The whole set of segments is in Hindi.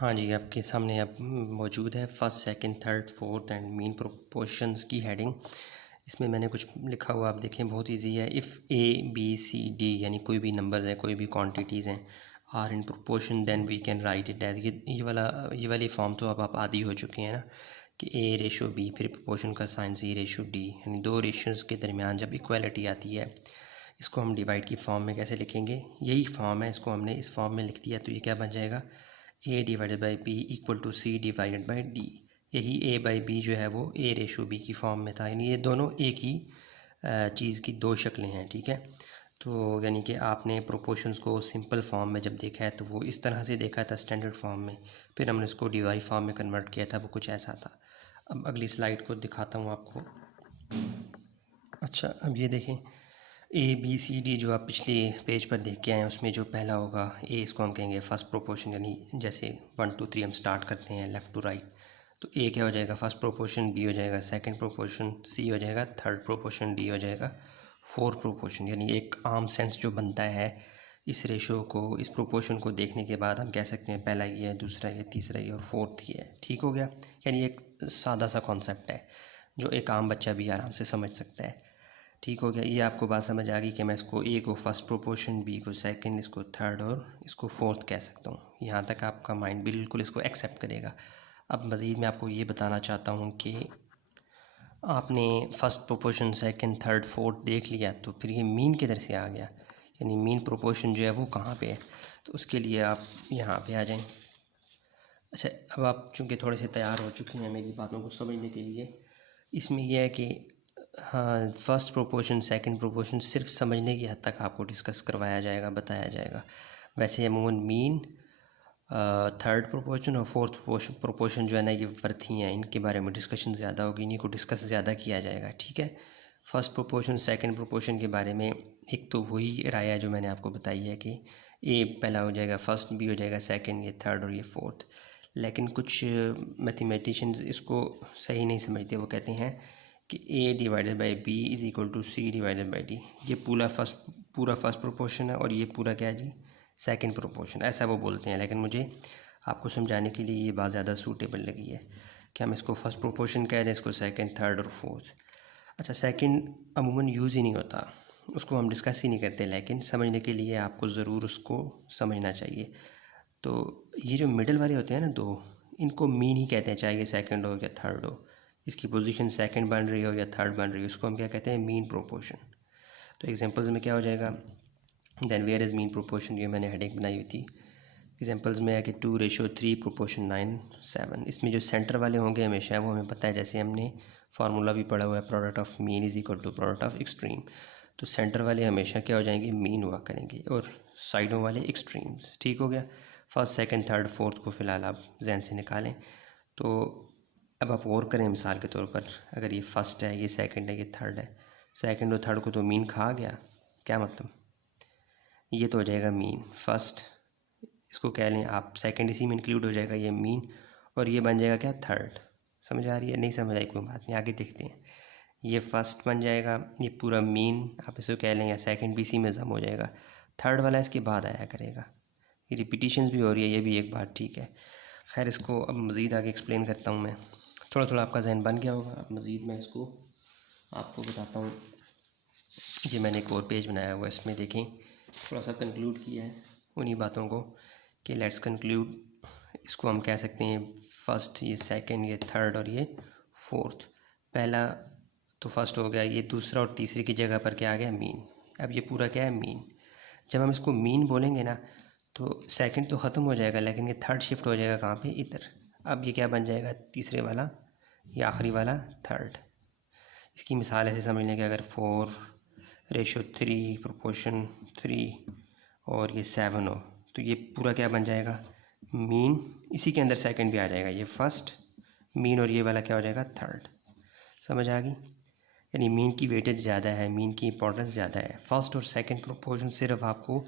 हाँ जी, आपके सामने अब मौजूद है first, second, third, fourth and mean proportions की हेडिंग। इसमें मैंने कुछ लिखा हुआ, आप देखें, बहुत इजी है। If A B C D यानी कोई भी नंबर्स हैं, कोई भी क्वांटिटीज़ हैं, are in proportion, then we can write it as ये वाली फॉर्म तो अब आप आदी हो चुके हैं ना, कि ए रेशो बी, फिर प्रोपोर्शन का साइन सी रेशो डी, यानी दो रेशोज़ के दरमियान जब इक्वालिटी आती है, इसको हम डिवाइड की फॉर्म में कैसे लिखेंगे। यही फॉर्म है, इसको हमने इस फॉर्म में लिख दिया तो ये क्या बन जाएगा, A divided by B equal to C divided by D. यही ए बाई बी जो है वो ए रेशो बी की फॉर्म में था, यानी ये दोनों एक ही चीज़ की दो शक्लें हैं, ठीक है। तो यानी कि आपने प्रोपोर्शंस को सिंपल फॉर्म में जब देखा है तो वो इस तरह से देखा था स्टैंडर्ड फॉर्म में, फिर हमने इसको डिवाइड फॉर्म में कन्वर्ट किया था, वो कुछ ऐसा था। अब अगली स्लाइड को दिखाता हूँ आपको। अच्छा, अब ये देखें, ए बी सी डी जो आप पिछले पेज पर देख के आए हैं, उसमें जो पहला होगा ए, इसको हम कहेंगे फर्स्ट प्रोपोर्शन, यानी जैसे 1 2 3 हम स्टार्ट करते हैं लेफ़्ट टू राइट, तो ए क्या हो जाएगा, फर्स्ट प्रोपोर्शन, बी हो जाएगा सेकंड प्रोपोर्शन, सी हो जाएगा थर्ड प्रोपोर्शन, डी हो जाएगा फोर्थ प्रोपोर्शन। यानी एक आम सेंस जो बनता है इस रेशो को, इस प्रोपोर्शन को देखने के बाद हम कह सकते हैं पहला ये है, दूसरा ये, तीसरा ये और फोर्थ ये है। ठीक हो गया। यानी एक सादा सा कॉन्सेप्ट है जो एक आम बच्चा भी आराम से समझ सकता है। ठीक हो गया। ये आपको बात समझ आ गई कि मैं इसको ए को फर्स्ट प्रोपोर्शन, बी को सेकंड, इसको थर्ड और इसको फोर्थ कह सकता हूँ। यहाँ तक आपका माइंड बिल्कुल इसको एक्सेप्ट करेगा। अब मज़ीद मैं आपको ये बताना चाहता हूँ कि आपने first proportion, second, third, fourth देख लिया, तो फिर ये मीन किधर से आ गया, यानी मीन प्रोपोर्शन जो है वो कहाँ पे है। तो उसके लिए आप यहाँ पे आ जाएं। अच्छा, अब आप चूँकि थोड़े से तैयार हो चुके हैं मेरी बातों को समझने के लिए, इसमें यह है कि हाँ, फर्स्ट प्रोपोर्शन, सेकंड प्रोपोर्शन सिर्फ समझने की हद तक आपको डिस्कस करवाया जाएगा, बताया जाएगा। वैसे अमूमन मीन, थर्ड प्रोपोर्शन और फोर्थ प्रोपोर्शन जो है ना, ये वर्थी हैं, इनके बारे में डिस्कशन ज़्यादा होगी, इन्हीं को डिस्कस ज़्यादा किया जाएगा, ठीक है। फर्स्ट प्रोपोर्शन, सेकंड प्रोपोर्शन के बारे में एक तो वही राय है जो मैंने आपको बताई है कि ए पहला हो जाएगा फर्स्ट, बी हो जाएगा सेकंड, ये थर्ड और ये फोर्थ। लेकिन कुछ मैथमेटिशियंस इसको सही नहीं समझते, वो कहते हैं कि A divided by B is equal to C divided by D. ये पूरा फर्स्ट प्रोपोर्शन है और ये पूरा क्या है जी, सेकंड प्रोपोर्शन, ऐसा वो बोलते हैं। लेकिन मुझे आपको समझाने के लिए ये बात ज़्यादा सूटेबल लगी है कि हम इसको फर्स्ट प्रोपोर्शन कह दें, इसको सेकंड, थर्ड और फोर्थ। अच्छा, सेकंड अमूमन यूज़ ही नहीं होता, उसको हम डिस्कस ही नहीं करते, लेकिन समझने के लिए आपको ज़रूर उसको समझना चाहिए। तो ये जो मिडल वाले होते हैं ना दो, इनको मीन ही कहते हैं, चाहे ये सेकंड हो या थर्ड हो। इसकी पोजीशन सेकंड बन रही हो या थर्ड बन रही हो, उसको हम क्या कहते हैं, मीन प्रोपोर्शन। तो एग्जांपल्स में क्या हो जाएगा, then where is mean proportion, ये मैंने हेडिंग बनाई हुई थी। एग्जांपल्स में है कि 2:3 प्रोपोर्शन 9 7। इसमें जो सेंटर वाले होंगे हमेशा, वो हमें पता है, जैसे हमने फार्मूला भी पढ़ा हुआ है, product of mean is equal to product of extreme. तो सेंटर वाले हमेशा क्या हो जाएंगे, मीन हुआ करेंगे, और साइडों वाले एक्सट्रीम्स। ठीक हो गया। फर्स्ट, सेकंड, थर्ड, फोर्थ को फ़िलहाल आप जहन से निकालें। तो अब आप और करें, मिसाल के तौर पर अगर ये फर्स्ट है, ये सेकंड है, ये थर्ड है, सेकंड और थर्ड को तो मीन खा गया, क्या मतलब, ये तो हो जाएगा मीन फर्स्ट, इसको कह लें आप सेकंड, इसी में इंक्लूड हो जाएगा ये मीन, और ये बन जाएगा क्या, थर्ड। समझ आ रही है, नहीं समझ आई कोई बात नहीं, आगे देखते हैं। ये फर्स्ट बन जाएगा, ये पूरा मीन आप इसको कह लें, या सेकंड भी इसी में जम हो जाएगा, थर्ड वाला इसके बाद आया करेगा। ये रिपीटिशंस भी हो रही है, ये भी एक बात ठीक है। खैर, इसको अब मज़ीद आगे एक्सप्लेन करता हूँ मैं। थोड़ा थोड़ा आपका जहन बन गया होगा, अब मज़ीद मैं इसको आपको बताता हूँ। ये मैंने एक और पेज बनाया हुआ है, इसमें देखें, थोड़ा सा कंक्लूड किया है उन्हीं बातों को कि लेट्स कंक्लूड। इसको हम कह सकते हैं फर्स्ट, ये सेकंड, ये थर्ड और ये फोर्थ। पहला तो फर्स्ट हो गया, ये दूसरा और तीसरे की जगह पर क्या आ गया, मीन। अब ये पूरा क्या है, मीन। जब हम इसको मीन बोलेंगे ना, तो सेकंड तो ख़त्म हो जाएगा, लेकिन ये थर्ड शिफ्ट हो जाएगा कहाँ पे, इधर। अब ये क्या बन जाएगा, तीसरे वाला या आखिरी वाला थर्ड। इसकी मिसाल ऐसे समझ लें कि अगर 4:3 प्रोपोर्शन 3 और ये 7 हो, तो ये पूरा क्या बन जाएगा, मीन। इसी के अंदर सेकंड भी आ जाएगा, ये फर्स्ट मीन, और ये वाला क्या हो जाएगा, थर्ड। समझ आ गई। यानी मीन की वेटेज ज़्यादा है, मीन की इंपॉर्टेंस ज़्यादा है। फर्स्ट और सेकंड प्रोपोर्शन सिर्फ आपको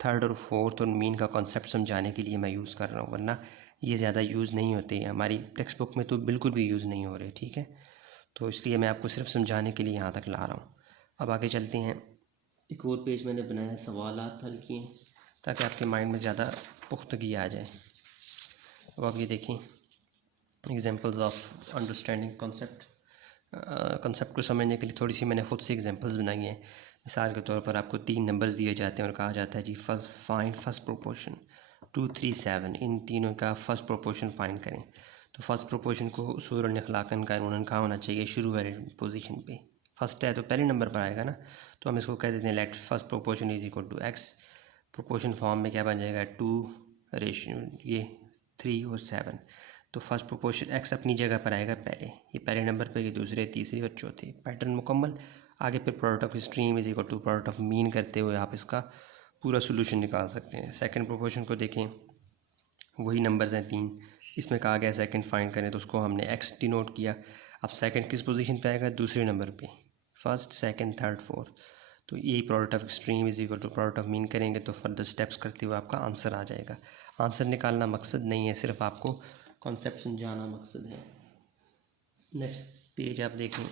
थर्ड और फोर्थ और मीन का कॉन्सेप्ट समझाने के लिए मैं यूज़ कर रहा हूँ, वरना ये ज़्यादा यूज़ नहीं होते, हमारी टेक्स्ट बुक में तो बिल्कुल भी यूज़ नहीं हो रहे, ठीक है। तो इसलिए मैं आपको सिर्फ समझाने के लिए यहाँ तक ला रहा हूँ। अब आगे चलते हैं। एक और पेज मैंने बनाया है, सवालात हल किए, ताकि आपके माइंड में ज़्यादा पुख्तगी आ जाए। अब आप ये देखें examples of understanding concept. Concept को समझने के लिए थोड़ी सी मैंने खुद से एग्जांपल्स बनाई हैं। मिसाल के तौर पर आपको 3 नंबर्स दिए जाते हैं और कहा जाता है जी फाइंड फर्स्ट प्रोपोर्शन 2, 3, 7, इन तीनों का फ़र्स्ट प्रोपोर्शन फाइंड करें। तो फर्स्ट प्रोपोर्शन को उसूलन इखलाकन कानूनन कहाँ होना चाहिए? शुरू वाले पोजीशन पे। फर्स्ट है तो पहले नंबर पर आएगा ना, तो हम इसको कह देते हैं let first proportion is equal to x. Proportion form में क्या बन जाएगा? 2 रेशियो ये 3 और 7। तो फर्स्ट प्रोपोर्शन एक्स अपनी जगह पर आएगा पहले, ये पहले नंबर पे, ये दूसरे, तीसरे और चौथे। पैटर्न मुकम्मल। आगे फिर product of extreme is equal to product of mean करते हुए आप इसका पूरा सोल्यूशन निकाल सकते हैं। सेकंड प्रोपोर्शन को देखें, वही नंबर्स हैं 3, इसमें कहा गया सेकंड फाइंड करें, तो उसको हमने एक्स डिनोट किया। अब सेकंड किस पोजीशन पे आएगा? दूसरे नंबर पे। First, second, third, fourth. तो यही product of extreme is equal to product of mean करेंगे तो फर्दर स्टेप्स करते हुए आपका आंसर आ जाएगा। आंसर निकालना मकसद नहीं है, सिर्फ आपको कॉन्सेप्ट समझाना मकसद है। नेक्स्ट पेज आप देखें,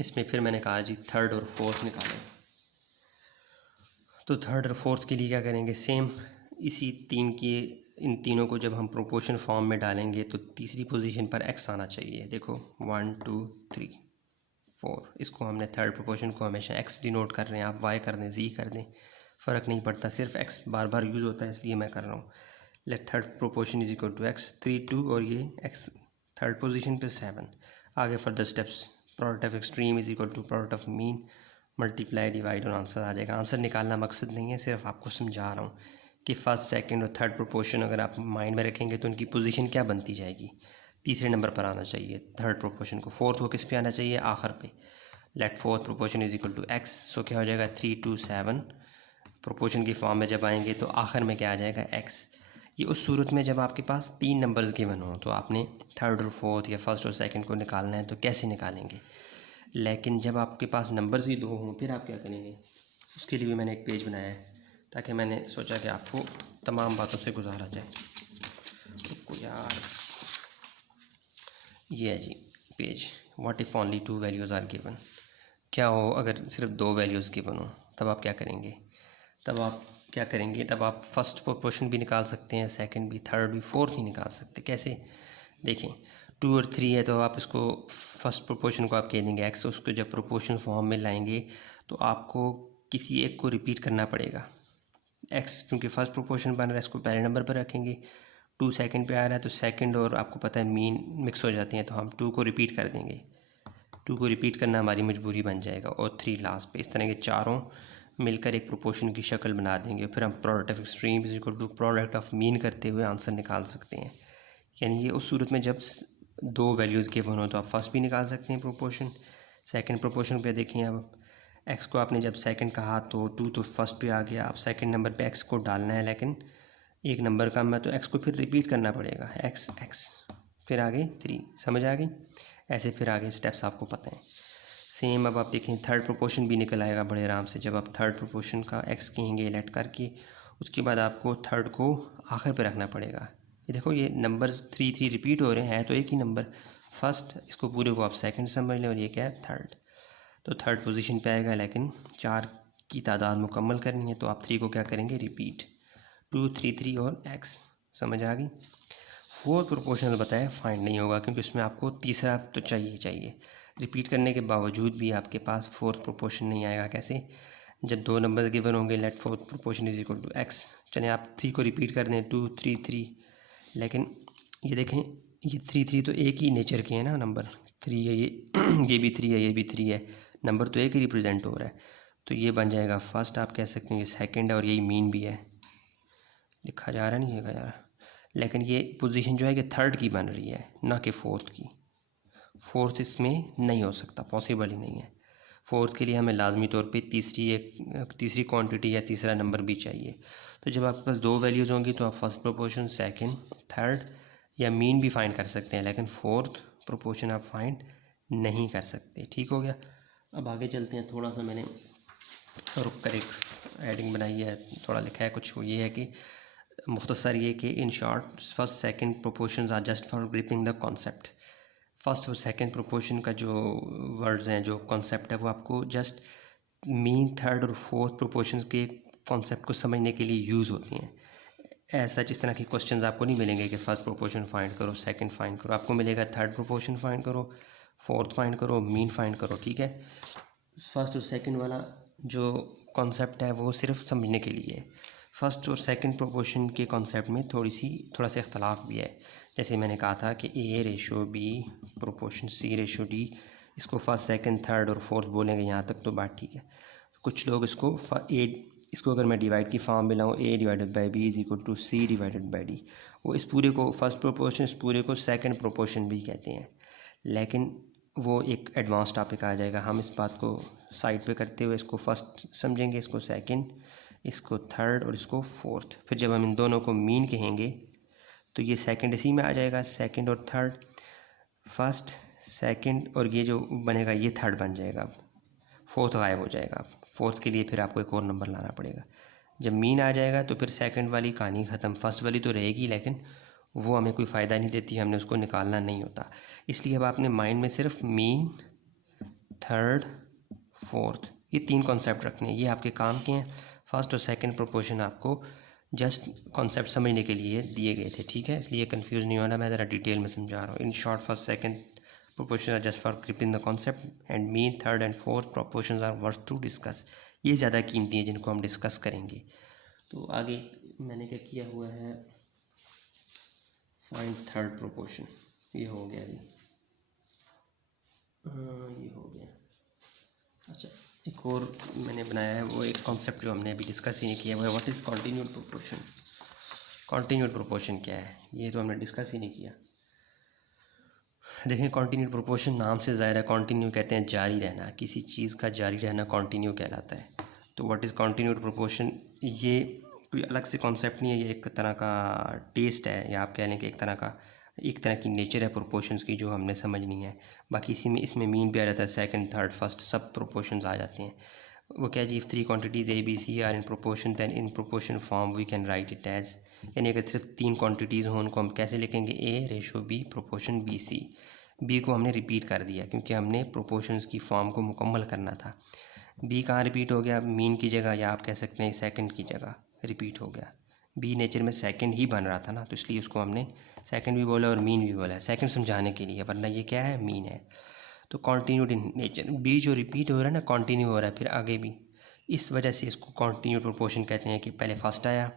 इसमें फिर मैंने कहा जी थर्ड और फोर्थ निकालें। तो थर्ड और फोर्थ के लिए क्या करेंगे? सेम इसी इन तीनों को जब हम प्रोपोर्शन फॉर्म में डालेंगे तो तीसरी पोजीशन पर एक्स आना चाहिए। देखो 1, 2, 3, 4, इसको हमने थर्ड प्रोपोर्शन को हमेशा एक्स डिनोट कर रहे हैं, आप वाई कर दें, जी कर दें, फ़र्क नहीं पड़ता, सिर्फ एक्स बार बार यूज़ होता है इसलिए मैं कर रहा हूँ। Let third proportion is equal to x, 3, 2 और ये एक्स थर्ड पोजीशन पे 7। आगे further steps, product of extreme is equal to product of mean multiply divide और आंसर आ जाएगा। आंसर निकालना मकसद नहीं है, सिर्फ आपको समझा रहा हूँ कि फर्स्ट, सेकंड और थर्ड प्रोपोर्शन अगर आप माइंड में रखेंगे तो उनकी पोजीशन क्या बनती जाएगी? तीसरे नंबर पर आना चाहिए थर्ड प्रोपोर्शन को। फोर्थ को किस पे आना चाहिए? आखिर पे। Let fourth proportion is equal to X, so क्या हो जाएगा? 3, 2, 7 प्रोपोर्शन की फॉर्म में जब आएंगे तो आखिर में क्या आ जाएगा? एक्स। ये उस सूरत में जब आपके पास 3 नंबर्स गिवन हो तो आपने थर्ड और फोर्थ या फर्स्ट और सेकंड को निकालना है तो कैसे निकालेंगे। लेकिन जब आपके पास नंबर्स ही 2 हों फिर आप क्या करेंगे? उसके लिए भी मैंने एक पेज बनाया है, ताकि मैंने सोचा कि आपको तमाम बातों से गुजारा जाए। तो यार ये है जी page, what if only 2 values are given. क्या हो अगर सिर्फ 2 वैल्यूज़ गिवन हो, तब आप क्या करेंगे? तब आप फर्स्ट प्रोपोर्शन भी निकाल सकते हैं, सेकंड भी, थर्ड भी, फोर्थ ही निकाल सकते। कैसे? देखें 2 और 3 है तो आप इसको फर्स्ट प्रोपोर्शन को आप कह देंगे एक्स, उसको जब प्रोपोर्शन फॉर्म में लाएंगे तो आपको किसी एक को रिपीट करना पड़ेगा। एक्स क्योंकि फर्स्ट प्रोपोर्शन बन रहा है, इसको पहले नंबर पर रखेंगे। 2 सेकंड पे आ रहा है तो सेकंड और आपको पता है मीन मिक्स हो जाती हैं, तो हम 2 को रिपीट कर देंगे। 2 को रिपीट करना हमारी मजबूरी बन जाएगा, और 3 लास्ट पे। इस तरह के चारों मिलकर एक प्रोपोर्शन की शक्ल बना देंगे। फिर हम product of extreme is equal to product of mean करते हुए आंसर निकाल सकते हैं। यानी ये उस सूरत में जब 2 वैल्यूज़ गिवन हो तो आप फर्स्ट भी निकाल सकते हैं प्रोपोर्शन। सेकंड प्रोपोर्शन पे देखें, अब एक्स को आपने जब सेकंड कहा तो 2 तो फर्स्ट पे आ गया, आप सेकंड नंबर पे एक्स को डालना है, लेकिन एक नंबर कम है तो एक्स को फिर रिपीट करना पड़ेगा। एक्स एक्स फिर आगे 3, समझ आ गई? ऐसे फिर आगे स्टेप्स आपको पता है। सेम अब आप देखें थर्ड प्रोपोर्शन भी निकल आएगा बड़े आराम से। जब आप थर्ड प्रोपोर्शन का एक्स कहेंगे लेट करके, उसके बाद आपको थर्ड को आखिर पे रखना पड़ेगा। ये देखो ये नंबर्स 3, 3 रिपीट हो रहे हैं, तो एक ही नंबर फर्स्ट, इसको पूरे को आप सेकंड समझ लें, और ये क्या है? थर्ड। तो थर्ड पोजीशन पे आएगा, लेकिन 4 की तादाद मुकम्मल करनी है तो आप 3 को क्या करेंगे? रिपीट। 2, 3, 3 और एक्स, समझ आ गई? फोर्थ प्रोपोर्शनल बताया फाइंड नहीं होगा क्योंकि उसमें आपको तीसरा तो चाहिए। रिपीट करने के बावजूद भी आपके पास फोर्थ प्रोपोर्शन नहीं आएगा। कैसे? जब 2 नंबर गिवन होंगे, let fourth proportion is equal to x. चलें आप 3 को रिपीट कर दें, 2, 3, 3, लेकिन ये देखें ये 3, 3 तो एक ही नेचर के हैं ना नंबर। 3 है ये भी 3 है, ये भी 3 है, नंबर तो एक ही रिप्रेजेंट हो रहा है। तो ये बन जाएगा फर्स्ट, आप कह सकते हैं ये सेकंड है, और यही मीन भी है। लिखा जा रहा नहीं है यार, लेकिन ये पोजीशन जो है कि थर्ड की बन रही है, ना कि फोर्थ की। फोर्थ इसमें नहीं हो सकता, पॉसिबल ही नहीं है। फोर्थ के लिए हमें लाजमी तौर पे तीसरी क्वांटिटी या तीसरा नंबर भी चाहिए। तो जब आपके पास 2 वैल्यूज़ होंगी तो आप फर्स्ट प्रोपोर्शन, सेकंड, थर्ड या मीन भी फाइंड कर सकते हैं, लेकिन फोर्थ प्रोपोर्शन आप फाइंड नहीं कर सकते। ठीक हो गया? अब आगे चलते हैं। थोड़ा सा मैंने रुक कर एक हेडिंग बनाई है, थोड़ा लिखा है कुछ, वो ये है कि मुख्तसर ये कि in short first second proportions are just for gripping the concept. First और सेकंड प्रोपोर्शन का जो वर्ड्स हैं, जो कॉन्सेप्ट है, वो आपको जस्ट मीन, थर्ड और फोर्थ प्रोपोर्शंस के कॉन्सेप्ट को समझने के लिए यूज़ होती हैं। ऐसा जिस तरह के क्वेश्चंस आपको नहीं मिलेंगे कि फ़र्स्ट प्रोपोर्शन फाइंड करो, सेकंड फाइंड करो, आपको मिलेगा थर्ड प्रोपोर्शन फाइंड करो, फोर्थ फाइंड करो, मीन फाइंड करो, ठीक है। फर्स्ट और सेकंड वाला जो कॉन्सेप्ट है वो सिर्फ समझने के लिए है। फर्स्ट और सेकंड प्रोपोर्शन के कॉन्सेप्ट में थोड़ा सा इख्तलाफ भी है। जैसे मैंने कहा था कि A ratio B proportion C ratio D, इसको फर्स्ट सेकंड थर्ड और फोर्थ बोलेंगे, यहाँ तक तो बात ठीक है। कुछ लोग इसको अगर मैं डिवाइड की फॉर्म में लाऊँ, A divided by B is equal to C divided by D, वो इस पूरे को फर्स्ट प्रोपोर्शन, इस पूरे को सेकंड प्रोपोर्शन भी कहते हैं। लेकिन वो एक एडवांस टॉपिक आ जाएगा। हम इस बात को साइड पे करते हुए इसको फर्स्ट समझेंगे, इसको सेकंड, इसको थर्ड और इसको फोर्थ। फिर जब हम इन दोनों को मीन कहेंगे तो ये सेकंड इसी में आ जाएगा, सेकंड और थर्ड, फर्स्ट सेकंड, और ये जो बनेगा ये थर्ड बन जाएगा। अब फोर्थ गायब हो जाएगा। फोर्थ के लिए फिर आपको एक और नंबर लाना पड़ेगा। जब मीन आ जाएगा तो फिर सेकंड वाली कहानी ख़त्म। फर्स्ट वाली तो रहेगी लेकिन वो हमें कोई फ़ायदा नहीं देती, हमने उसको निकालना नहीं होता। इसलिए अब आपने माइंड में सिर्फ मीन, थर्ड, फोर्थ, ये तीन कॉन्सेप्ट रखने हैं। ये आपके काम के हैं। फर्स्ट और सेकंड प्रोपोर्शन आपको जस्ट कॉन्सेप्ट समझने के लिए दिए गए थे, ठीक है। इसलिए कंफ्यूज नहीं होना, मैं ज़रा डिटेल में समझा रहा हूँ। इन short, first second proportions are just for gripping the concept and mean, third and fourth proportions are worth to discuss। ये ज़्यादा कीमती है जिनको हम डिस्कस करेंगे। तो आगे मैंने क्या किया हुआ है, फाइंड थर्ड प्रोपोर्शन, ये हो गया जी, ये हो गया। अच्छा, एक और मैंने बनाया है, वो एक कॉन्सेप्ट जो हमने अभी डिस्कस ही नहीं किया, वो है what is continued proportion. Continued proportion क्या है, ये तो हमने डिस्कस ही नहीं किया। देखें, कॉन्टीन्यूड प्रोपोर्शन नाम से ज़ाहिर है, कॉन्टीन्यू कहते हैं जारी रहना, किसी चीज़ का जारी रहना कॉन्टीन्यू कहलाता है। तो व्हाट इज़ कॉन्टीन्यूड प्रोपोर्शन, ये कोई अलग से कॉन्सेप्ट नहीं है, ये एक तरह का टेस्ट है, या आप कह लें कि एक तरह की नेचर है प्रोपोर्शंस की जो हमने समझनी है। बाकी इसमें मीन भी आ जाता है, सेकंड थर्ड फर्स्ट सब प्रोपोर्शंस आ जाते हैं। वो क्या जी, if three quantities A B C are in proportion then in proportion form we can write it as, यानी अगर सिर्फ तीन क्वांटिटीज़ हों उनको हम कैसे लिखेंगे, A ratio B proportion B C. B को हमने रिपीट कर दिया क्योंकि हमने प्रोपोर्शंस की फॉर्म को मुकम्मल करना था। बी कहाँ रिपीट हो गया, मीन की जगह, या आप कह सकते हैं सेकंड की जगह रिपीट हो गया। बी नेचर में सेकंड ही बन रहा था ना, तो इसलिए उसको हमने सेकंड भी बोला और मीन भी बोला, सेकंड समझाने के लिए, वरना ये क्या है, मीन है। तो कॉन्टीन्यूड इन नेचर, बी जो रिपीट हो रहा है ना, कॉन्टीन्यू हो रहा है फिर आगे भी, इस वजह से इसको कॉन्टीन्यूड प्रोपोर्शन कहते हैं कि पहले फर्स्ट आया,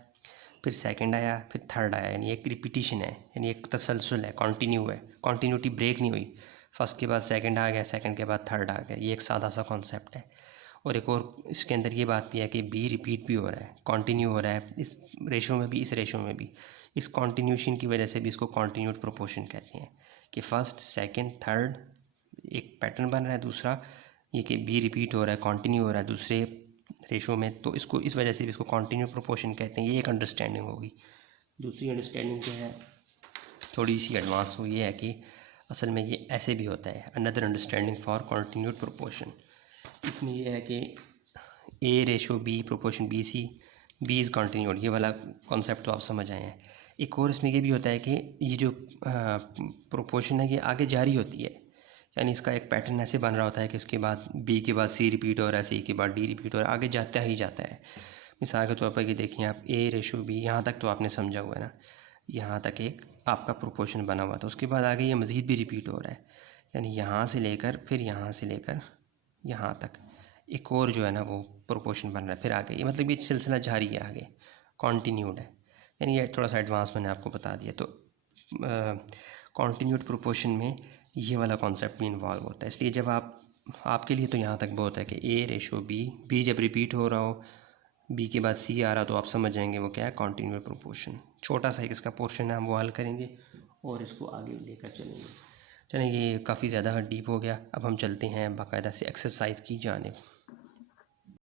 फिर सेकंड आया, फिर थर्ड आया, यानी एक रिपीटिशन है, यानी एक तसलसल है, कॉन्टीन्यू है, कॉन्टीन्यूटी ब्रेक नहीं हुई। फर्स्ट के बाद सेकंड आ गया, सेकंड के बाद थर्ड आ गया, ये एक सादा सा कॉन्सेप्ट है। और एक और इसके अंदर ये बात भी है कि बी रिपीट भी हो रहा है, कॉन्टीन्यू हो रहा है, इस रेशो में भी, इस रेशो में भी। इस कॉन्टीन्यूशन की वजह से भी इसको कॉन्टीन्यूड प्रोपोर्शन कहते हैं कि फर्स्ट सेकंड थर्ड एक पैटर्न बन रहा है। दूसरा ये कि बी रिपीट हो रहा है, कॉन्टीन्यू हो रहा है दूसरे रेशो में, तो इसको इस वजह से भी इसको कॉन्टीन्यू प्रोपोर्शन कहते हैं। ये एक अंडरस्टैंडिंग होगी। दूसरी अंडरस्टैंडिंग क्या है, थोड़ी सी एडवांस हो, ये है कि असल में ये ऐसे भी होता है, another understanding for continued proportion. इसमें यह है कि A ratio B proportion B C, B is continued, ये वाला कॉन्सेप्ट तो आप समझ आए हैं। एक और इसमें ये भी होता है कि ये जो प्रोपोर्शन है ये आगे जारी होती है, यानी इसका एक पैटर्न ऐसे बन रहा होता है कि उसके बाद बी के बाद सी रिपीट हो रहा है, सी के बाद डी रिपीट हो रहा है, आगे जाता ही जाता है। मिसाल के तौर पर ये देखिए आप, ए रेशो बी, यहाँ तक तो आपने समझा हुआ है ना, यहाँ तक एक आपका प्रोपोर्शन बना हुआ था, उसके बाद आगे ये मज़ीद भी रिपीट हो रहा है, यानी यहाँ से लेकर फिर यहाँ से लेकर यहाँ तक एक और जो है ना वो प्रोपोर्शन बन रहा है, फिर आगे, ये मतलब ये सिलसिला जारी है, आगे कॉन्टीन्यूड है। यानी ये थोड़ा सा एडवांस मैंने आपको बता दिया। तो कॉन्टीन्यूड प्रोपोर्शन में ये वाला कॉन्सेप्ट भी इन्वॉल्व होता है। इसलिए जब आपके लिए तो यहाँ तक बहुत है कि ए रेशो बी, बी जब रिपीट हो रहा हो, बी के बाद सी आ रहा तो आप समझ जाएंगे वो क्या है, कॉन्टीन्यूड प्रोपोर्शन। छोटा सा एक इसका पोर्शन है, हम वो हल करेंगे और इसको आगे लेकर चलेंगे। ये काफ़ी ज़्यादा डीप हो गया। अब हम चलते हैं बाकायदा से एक्सरसाइज की जानिब।